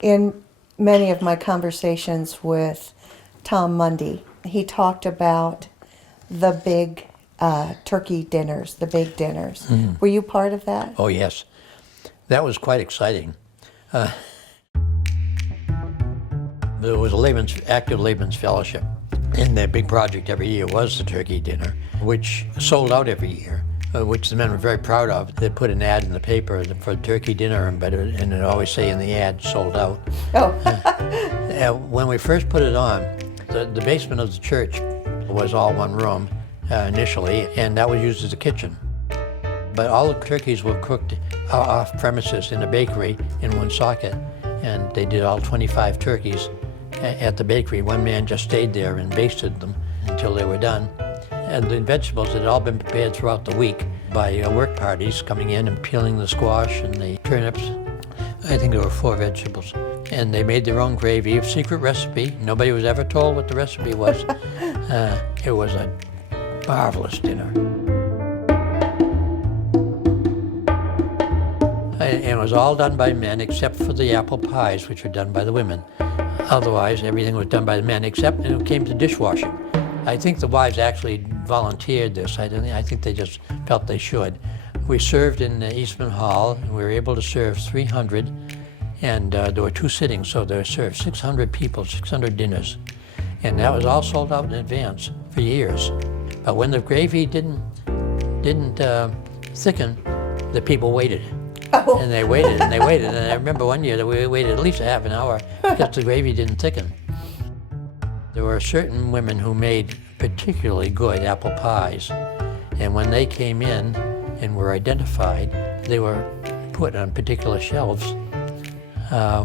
In many of my conversations with Tom Mundy, he talked about the big turkey dinners, the big dinners. Were you part of that? Oh, yes. That was quite exciting. There was a active layman's fellowship, and their big project every year was the turkey dinner, which sold out every year, which the men were very proud of. They put an ad in the paper for turkey dinner, and it always say in the ad, sold out. Oh. When we first put it on, the basement of the church was all one room initially, and that was used as a kitchen. But all the turkeys were cooked off premises in a bakery in Woonsocket, and they did all 25 turkeys at the bakery. One man just stayed there and basted them until they were done. And the vegetables had all been prepared throughout the week by work parties coming in and peeling the squash and the turnips. I think there were 4 vegetables. And they made their own gravy, a secret recipe. Nobody was ever told what the recipe was. It was a marvelous dinner. And it was all done by men except for the apple pies, which were done by the women. Otherwise, everything was done by the men, except when it came to dishwashing. I think the wives actually volunteered this. I think they just felt they should. We served in Eastman Hall, and we were able to serve 300, and there were 2 sittings, so they served 600 people, 600 dinners. And that was all sold out in advance for years. But when the gravy didn't thicken, the people waited. Oh. And they waited and they waited. And I remember one year that we waited at least a half an hour because the gravy didn't thicken. There were certain women who made particularly good apple pies. And when they came in and were identified, they were put on particular shelves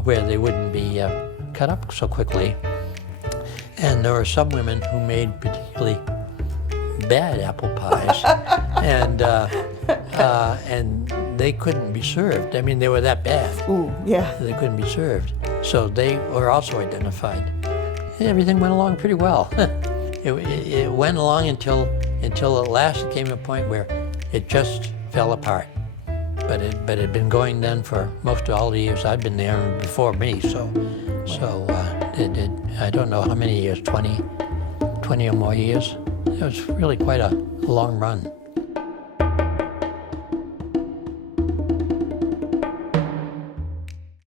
where they wouldn't be cut up so quickly. And there were some women who made particularly bad apple pies. and they couldn't be served. I mean, they were that bad. Ooh, yeah. They couldn't be served. So they were also identified. Everything went along pretty well. It went along until at last it came to a point where it just fell apart. But it had been going then for most of all the years I'd been there and before me. So I don't know how many years, 20 or more years. It was really quite a long run.